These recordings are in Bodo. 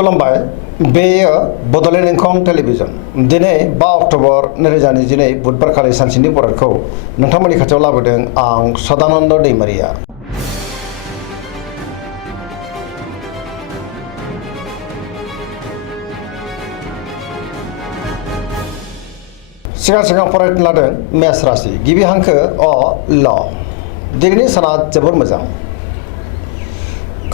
खुलुमबाय बेयो बड'लेण्ड इंखं टेलिभिजन दिनै 5 अक्ट'बर 2022 बुधबारखालि सानसेनि बरादखौ नोंथांमोननि खाथियाव लाबोदों आं सदानन्द दैमारिया। सिगां फरायनो लादों मेष राशि गिबि हांखो अ ल दिनैनि साना जोबोर मोजां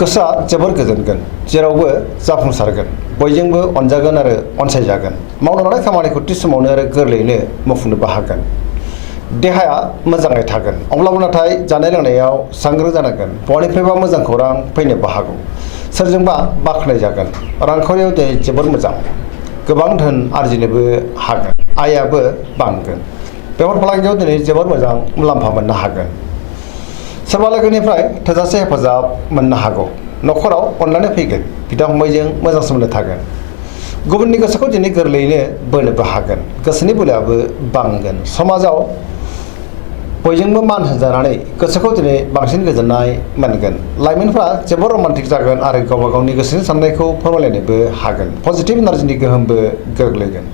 गोसोआ जोबोर गोजोनगोन जेरावबो जाफुंसारगोन बयजोंबो अनजागोन आरो अनसायजागोन मावनो लानाय खामानिखौ थि समावनो आरो गोरलैयैनो मावफुंनोबो हागोन देहाया मोजाङै थागोन अब्लाबो नाथाय जानाय लोंनायाव सांग्रां जानांगोन बयनिफ्रायबो मोजां खौरां फैनोबो हागौ सोरजोंबा बाख्नाय जागोन रांखावरियाव दिनै जोबोर मोजां गोबां धोन आरजिनोबो हागोन आयाबो बांगोन बेफार फालांगियाव दिनै जोबोर मोजां मुलाम्फा मोननो हागोन सोरबा लोगोनिफ्राय थोजासे हेफाजाब मोननो हागौ न'खराव अननानै फैगोन बिदा फंबायजों मोजां सोमोन्दो थागोन गुबुननि गोसोखौ दिनै गोरलैयैनो बोनोबो हागोन गोसोनि बोलोआबो बांगोन समाजाव बयजोंबो मान होजानानै गोसोखौ दिनै बांसिन गोजोननाय मोनगोन लाइमोनफ्रा जोबोर रमान्टिक जागोन आरो गावबा गावनि गोसोनि साननायखौ फोरमायलायनोबो हागोन पजिटिभ एनार्जिनि गोहोमबो गोग्लैगोन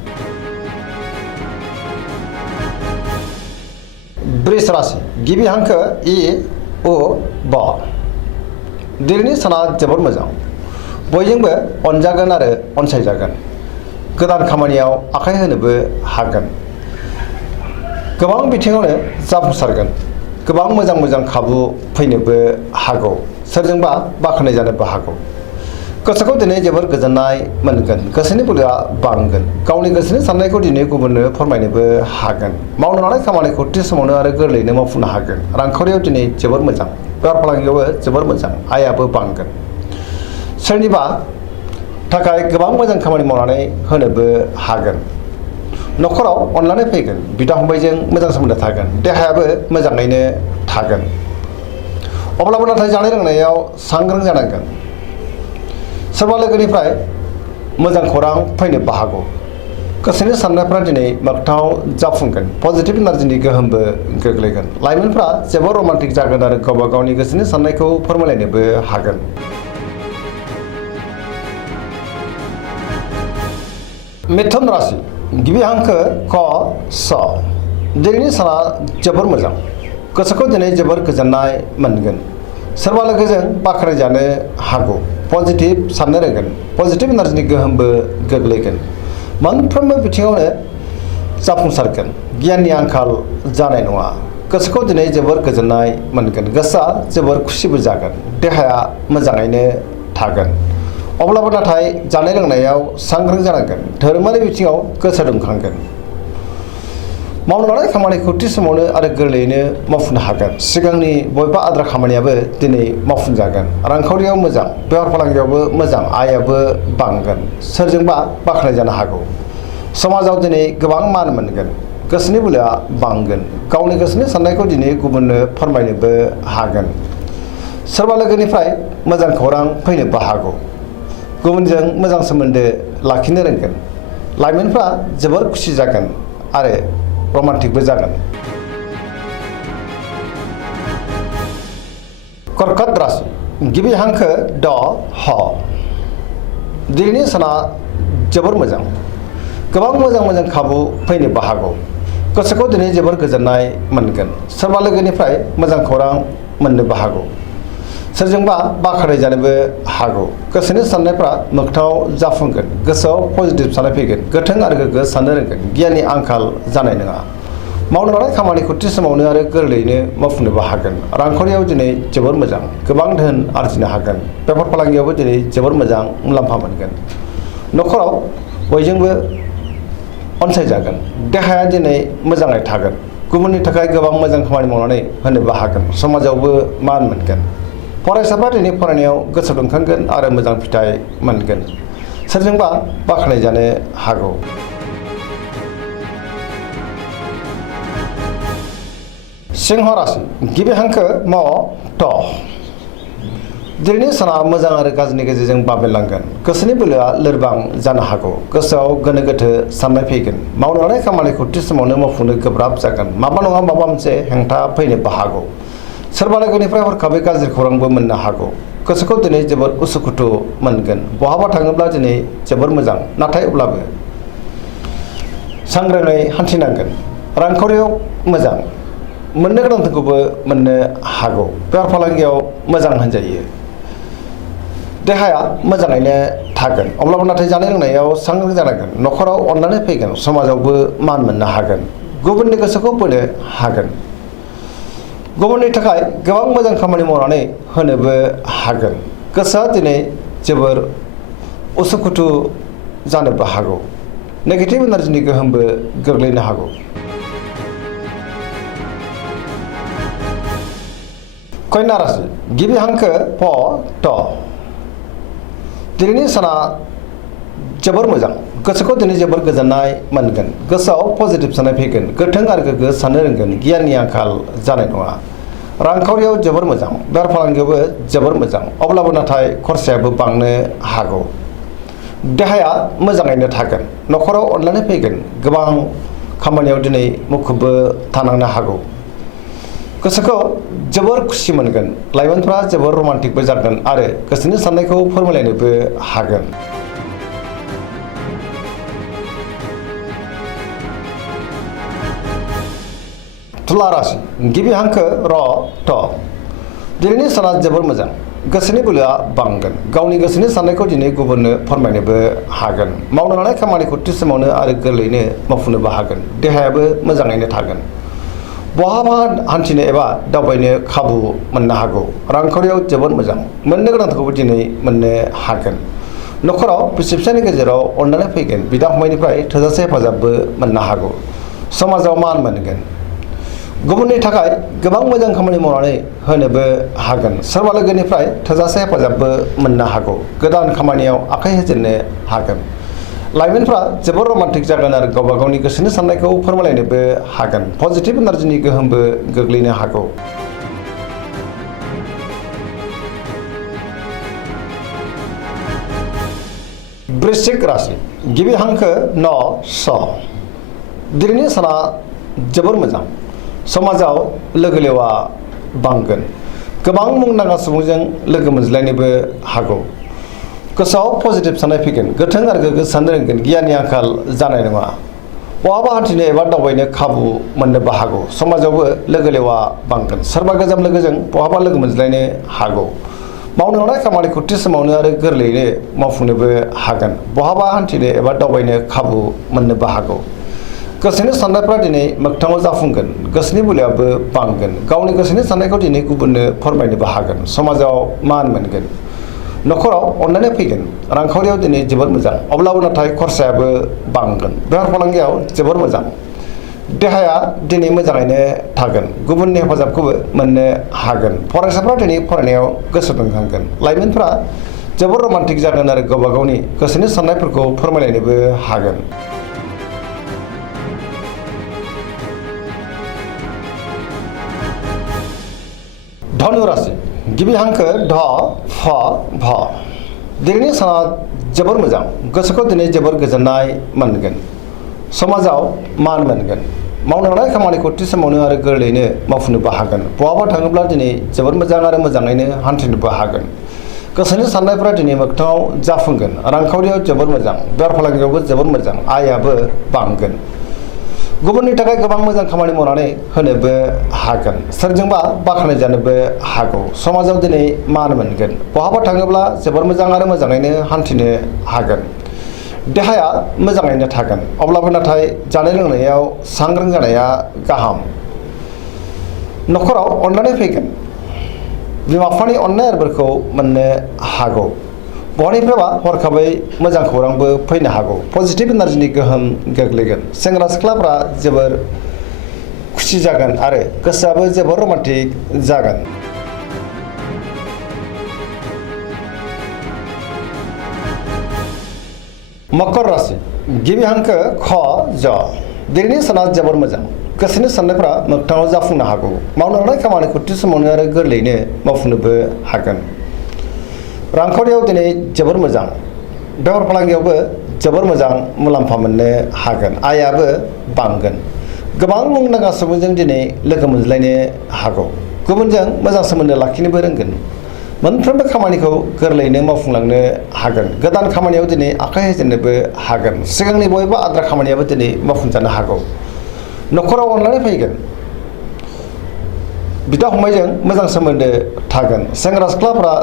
वृष राशि गिबि हांखो इ उ ब दिनैनि साना जोबोर मोजां बयजोंबो अनजागोन आरो अनसायजागोन गोदान खामानियाव आखाइ होनोबो हागोन गोबां बिथिङावनो जाफुंसारगोन गोबां मोजां खाबु फैनोबो हागौ सोरजोंबा बाख्नाय जानोबो हागौ गोसोखौ दिनै जोबोर गोजोननाय मोनगोन गोसोनि बोलोआ बांगोन गावनि गोसोनि साननायखौ दिनै गुबुननो फोरमायनोबो हागोन मावनो लानाय खामानिखौ थि समावनो आरो गोरलैयैनो मावफुंनो हागोन रांखावरियाव दिनै जोबोर मोजां बेफार फालांगियावबो जोबोर मोजां आयाबो बांगोन सोरनिबा थाखाय गोबां मोजां खामानि मावनानै होनोबो हागोन न'खराव अननानै फैगोन बिदा फंबायजों मोजां सोमोन्दो थागोन देहायाबो मोजाङैनो थागोन अब्लाबो नाथाय जानाय लोंनायाव सांग्रां जानांगोन सोरबा लोगोनिफ्राय मोजां खौरां फैनोबो हागौ गोसोनि साननायफ्रा दिनै मोगथाङाव जाफुंगोन पजिटिभ एनार्जिनि गोहोमबो गोग्लैगोन लाइमोनफ्रा जोबोर रमान्टिक जागोन आरो गावबा गावनि गोसोनि साननायखौ फोरमायलायनोबो हागोन मिथुन राशि गिबि हांखो क स दिनैनि साना जोबोर मोजां गोसोखौ दिनै जोबोर गोजोननाय मोनगोन सोरबा लोगोजों बाख्नाय जानो हागौ पजिटिभ साननो रोंगोन पजिटिभ एनार्जिनि गोहोमबो गोग्लैगोन मोनफ्रोमबो बिथिङावनो जाफुंसारगोन गियाननि आंखाल जानाय नङा गोसोखौ दिनै जोबोर गोजोननाय मोनगोन गोसोआ जोबोर खुसिबो जागोन देहाया मोजाङैनो थागोन अब्लाबो नाथाय जानाय लोंनायाव सांग्रां जानांगोन धोरोमारि बिथिङाव गोसो दुंखांगोन मावनो लानाय खामानिखौ थि समावनो आरो गोरलैयैनो मावफुंनो हागोन सिगांनि बबेबा आद्रा खामानियाबो दिनै मावफुंजागोन रांखावरियाव मोजां बेफार फालांगियावबो मोजां आयाबो बांगोन सोरजोंबा बाख्नाय जानो हागौ समाजाव दिनै गोबां मान मोनगोन गोसोनि बोलोआ बांगोन गावनि गोसोनि साननायखौ दिनै गुबुननो फोरमायनोबो हागोन सोरबा लोगोनिफ्राय मोजां खौरां फैनोबो हागौ गुबुनजों मोजां सोमोन्दो लाखिनो रोंगोन लाइमोनफ्रा जोबोर खुसि जागोन आरो रमान्टिकबो जागोन कर्कट राशि गिबि हांखो ड ह दिनैनि साना जोबोर मोजां गोबां मोजां खाबु फैनोबो हागौ गोसोखौ दिनै जोबोर गोजोननाय मोनगोन सोरबा लोगोनिफ्राय मोजां खौरां मोननोबो हागौ सोरजोंबा बाख्नाय जानोबो हागौ गोसोनि साननायफ्रा मोगथाङाव जाफुंगोन गोसोआव पजिटिभ साननाय फैगोन गोथों आरो गोग्गो साननो रोंगोन गियाननि आंखाल जानाय नङा मावनो लानाय खामानिखौ थि समावनो आरो गोरलैयैनो मावफुंनोबो हागोन रांखावरियाव दिनै जोबोर मोजां गोबां धोन आरजिनो हागोन बेफार फालांगियावबो दिनै जोबोर मोजां मुलाम्फा मोनगोन न'खराव बयजोंबो अनसायजागोन देहाया दिनै मोजाङै थागोन गुबुननि थाखाय गोबां मोजां खामानि मावनानै होनोबो हागोन समाजावबो मान मोनगोन फरायसाफ्रा दिनै फरायनायाव गोसो दुंखांगोन आरो मोजां फिथाइ मोनगोन सोरजोंबा बाख्नाय जानो हागौ सिंह राशि गिबि हांखो म ट दिनैनि साना मोजां आरो गाज्रिनि गेजेरजों बाबेनलांगोन गोसोनि बोलोआ लोरबां जानो हागौ गोसोआव गोनो गोथो साननाय फैगोन मावनो लानाय खामानिखौ थि समावनो मावफुंनो गोब्राब जागोन माबा नङा माबा मोनसे हेंथा फैनोबो हागौ सोरबा लोगोनिफ्राय हरखाबै गाज्रि खौरांबो मोननो हागौ गोसोखौ दिनै जोबोर उसुखुथु मोनगोन। बहाबा थाङोब्ला दिनै जोबोर मोजां, नाथाय अब्लाबो सांग्राङै हान्थिनांगोन। रांखावरियाव मोजां, मोननो गोनांखौबो मोननो हागौ। बेफार फालांगियाव मोजां होनजायो। देहाया मोजाङैनो थागोन, अब्लाबो नाथाय जानाय लोंनायाव सांग्रां जानांगोन। न'खराव अननानै फैगोन, समाजावबो मान मोननो हागोन, गुबुननि गोसोखौ बोनो हागोन। गुबुननि थाखाय गोबां मोजां खामानि मावनानै होनोबो हागोन। गोसोआ दिनै जोबोर उसुखुथु जानोबो हागौ। नेगेटिभ एनार्जिनि गोहोमबो गोग्लैनो हागौ। कन्या राशि गिबि हांखो प ट। दिनैनि साना जोबोर मोजां। गोसोखौ दिनै जोबोर गोजोननाय मोनगोन। गोसोआव पजिटिभ साननाय फैगोन। गोथों आरो गोग्गो साननो रोंगोन। गियाननि आंखाल जानाय नङा। रांखावरियाव जोबोर मोजां, बेफार फालांगियावबो जोबोर मोजां, अब्लाबो नाथाय खरसायाबो बांनो हागौ। देहाया मोजाङैनो थागोन। न'खराव अनलायनाय फैगोन। गोबां खामानियाव दिनै मुखुबबो थानांनो हागौ। गोसोखौ जोबोर खुसि मोनगोन। लाइमोनफ्रा जोबोर रमान्टिकबो जागोन आरो गोसोनि साननायखौ फोरमायलायनोबो हागोन। तुला राशि गिबि हांखो र ट। दिनैनि साना जोबोर मोजां। गोसोनि बोलोआ बांगोन। गावनि गोसोनि साननायखौ दिनै गुबुननो फोरमायनोबो हागोन। मावनो लानाय खामानिखौ थि समावनो आरो गोरलैयैनो मावफुंनोबो हागोन। देहायाबो मोजाङैनो थागोन। बहाबा हान्थिनो एबा दावबायनो खाबु मोननो हागौ। रांखावरियाव जोबोर मोजां, मोननो गोनांखौबो दिनै मोननो हागोन। न'खराव बिसि फिसायनि गेजेराव अननानै फैगोन। बिदा फंबायनिफ्राय थोजासे हेफाजाबबो मोननो हागौ। समाजाव मान मोनगोन। गुबुननि थाखाय गोबां मोजां खामानि मावनानै होनोबो हागोन। सोरबा लोगोनिफ्राय थोजासे हेफाजाबबो मोननो हागौ। गोदान खामानियाव आखाइ होजेननो हागोन। लाइमोनफ्रा जोबोर रमान्टिक जागोन आरो गावबा गावनि गोसोनि साननायखौ फोरमायलायनोबो हागोन। पजिटिभ एनार्जिनि गोहोमबो गोग्लैनो हागौ। वृश्चिक राशि गिबि हांखो न स। दिनैनि साना जोबोर मोजां। समाजाव लोगो लेवा बांगोन। गोबां मुंदांखा सुबुंजों लोगो मोनज्लायनोबो हागौ। गोसोआव पजिटिभ साननाय फैगोन। गोथों आरो गोग्गो साननो रोंगोन। गियाननि आंखाल जानाय नङा। बहाबा हान्थिनो एबा दावबायनो खाबु मोननोबो हागौ। समाजावबो लोगो लेवा बांगोन। सोरबा गोजाम लोगोजों बहाबा लोगो मोनज्लायनो हागौ। मावनो लानाय खामानिखौ थि समावनो आरो गोरलैयैनो मावफुंनोबो हागोन। बहाबा हान्थिनो एबा दावबायनो खाबु मोननोबो हागौ। गोसोनि साननायफ्रा दिनै मोगथाङाव जाफुंगोन। गोसोनि बोलोआबो बांगोन। गावनि गोसोनि साननायखौ दिनै गुबुननो फोरमायनोबो हागोन। समाजाव मान मोनगोन। न'खराव अनलायनाय फैगोन। रांखावरियाव दिनै जोबोर मोजां, अब्लाबो नाथाय खरसायाबो बांगोन। बेफार फालांगियाव जोबोर मोजां। देहाया दिनै मोजाङैनो थागोन। गुबुननि हेफाजाबखौबो मोननो हागोन। फरायसाफ्रा दिनै फरायनायाव गोसो दुंखांगोन। लाइमोनफ्रा जोबोर रमान्टिक जागोन आरो गावबा गावनि गोसोनि साननायफोरखौ फोरमायलायनोबो हागोन। धनु राशि गिबि हांखो ध फ भ। दिनैनि साना जोबोर मोजां। गोसोखौ दिनै जोबोर गोजोननाय मोनगोन। समाजाव मान मोनगोन। मावनो लानाय खामानिखौ थि समावनो आरो गोरलैयैनो मावफुंनोबो हागोन। बहाबा थाङोब्ला दिनै जोबोर मोजां आरो मोजाङैनो हान्थिनोबो हागोन। गोसोनि साननायफ्रा दिनै मोगथाङाव जाफुंगोन। रांखावरियाव जोबोर मोजां। बेफार फालांगियावबो जोबोर मोजां। आयाबो बांगोन। गुबुननि थाखाय गोबां मोजां खामानि मावनानै होनोबो हागोन। सोरजोंबा बाख्नाय जानोबो हागौ। समाजाव दिनै मान मोनगोन। बहाबा थाङोब्ला जोबोर मोजां आरो मोजाङैनो हान्थिनो हागोन। देहाया मोजाङैनो थागोन, अब्लाबो नाथाय जानाय लोंनायाव सांग्रां जानाया गाहाम। न'खराव अननानै फैगोन। बिमा बिफानि अननाय आरो बोरखौ मोननो हागौ। बहानिफ्रायबा हरखाबै मोजां खौरांबो फैनो हागौ। पजिटिभ एनार्जिनि गोहोम गोग्लैगोन। सेंग्रा सिख्लाफ्रा जोबोर खुसि जागोन आरो गोसोआबो जोबोर रमान्टिक जागोन। मकर राशि गिबि हांखो ख ज। दिनैनि साना जोबोर मोजां। गोसोनि साननायफ्रा मोगथाङाव जाफुंनो हागौ। मावनो लानाय खामानिखौ थि समावनो आरो गोरलैयैनो मावफुंनोबो हागोन। रांखावरियाव दिनै जोबोर मोजां। बेफार फालांगियावबो जोबोर मोजां मुलाम्फा मोननो हागोन। आयाबो बांगोन। गोबां मुंदांखा सुबुंजों दिनै लोगो मोनज्लायनो हागौ। गुबुनजों मोजां सोमोन्दो लाखिनोबो रोंगोन। मोनफ्रोमबो खामानिखौ गोरलैयैनो मावफुंलांनो हागोन। गोदान खामानियाव दिनै आखाइ होजेननोबो हागोन। सिगांनि बबेबा आद्रा खामानियाबो दिनै मावफुंजानो हागौ। न'खराव अनलायनाय फैगोन। बिदा फंबायजों मोजां सोमोन्दो थागोन। सेंग्रा सिख्लाफोरा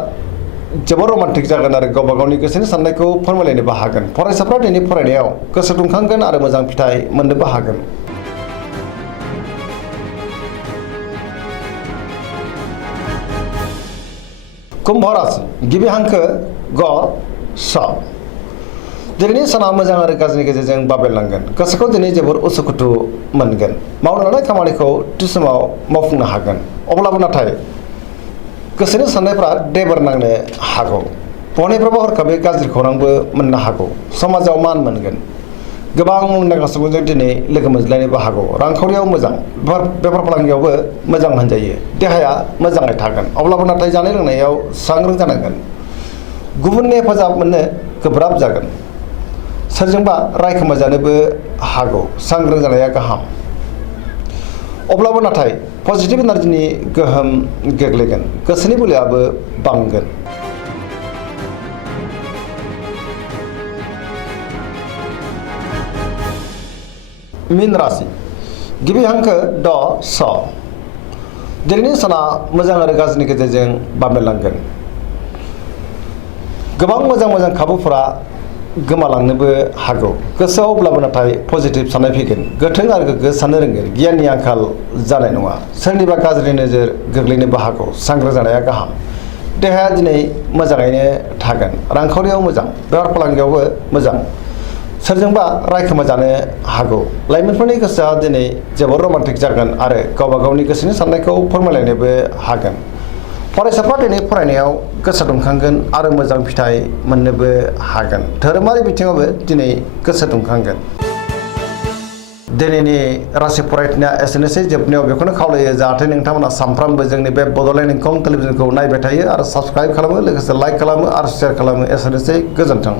जोबोर रमान्टिक जागोन आरो गावबा गावनि गोसोनि साननायखौ फोरमायलायनोबो हागोन। फरायसाफ्रा दिनै फरायनायाव गोसो दुंखांगोन आरो मोजां फिथाइ मोननोबो हागोन। कुम्भ राशि गिबि हांखो ग स। दिनैनि साना मोजां आरो गाज्रिनि गेजेरजों बाबेरलांगोन। गोसोखौ दिनै जोबोर उसुखुथु मोनगोन। मावनो लानाय खामानिखौ थि समाव मावफुंनो हागोन। अब्लाबो नाथाय गोसोनि साननायफ्रा देबोर नांनो हागौ। बबेनिफ्रायबा हरखाबै गाज्रि खौरांबो मोननो हागौ। समाजाव मान मोनगोन। गोबां मुंदांखा सुबुंजों दिनै लोगो मोनज्लायनोबो हागौ। रांखावरियाव मोजां, बेफार फालांगियावबो मोजां होनजायो। देहाया मोजाङै थागोन। अब्लाबो नाथाय जानाय लोंनायाव सांग्रां जानांगोन। गुबुननि हेफाजाब मोननो गोब्राब जागोन। सोरजोंबा रायखोमाजानोबो हागौ। सांग्रां जानाया गाहाम। अब्लाबो नाथाय पजिटिभ एनार्जिनि गोहोम गोग्लैगोन। गोसोनि बोलोआबो बांगोन। मीन राशि गिबि हांखो ड स। दिनैनि साना मोजां आरो गाज्रिनि गेजेरजों बाबेरलांगोन। गोबां मोजां खाबुफोरा गोमालांनोबो हागौ। गोसोआव अब्लाबो नाथाय पजिटिभ साननाय फैगोन। गोथों आरो गोग्गो साननो रोंगोन। गियाननि आंखाल जानाय नङा। सोरनिबा गाज्रि नोजोर गोग्लैनोबो हागौ। सांग्रां जानाया गाहाम। देहाया दिनै मोजाङैनो थागोन। रांखावरियाव मोजां, बेफार फालांगियावबो मोजां। सोरजोंबा रायखोमा जानो हागौ। लाइमोनफोरनि गोसोआ दिनै जोबोर रमान्टिक जागोन आरो गावबा गावनि गोसोनि साननायखौ फोरमायलायनोबो हागोन। फरायसाफ्रा दिनै फरायनायाव गोसो दुंखांगोन आरो मोजां फिथाइ मोननोबो हागोन। धोरोमारि बिथिङावबो दिनै गोसो दुंखांगोन। दिनैनि राशि फरायथिनाया एसेनोसै। जोबनायाव बेखौनो खावलायो जाहाथे नोंथांमोना सानफ्रामबो जोंनि बे बड'लेण्ड इंखं टेलिभिजनखौ नायबाय थायो आरो साबस्क्राइब खालामो, लोगोसे लाइक खालामो आरो शेयार खालामो। एसेनोसै, गोजोन्थों।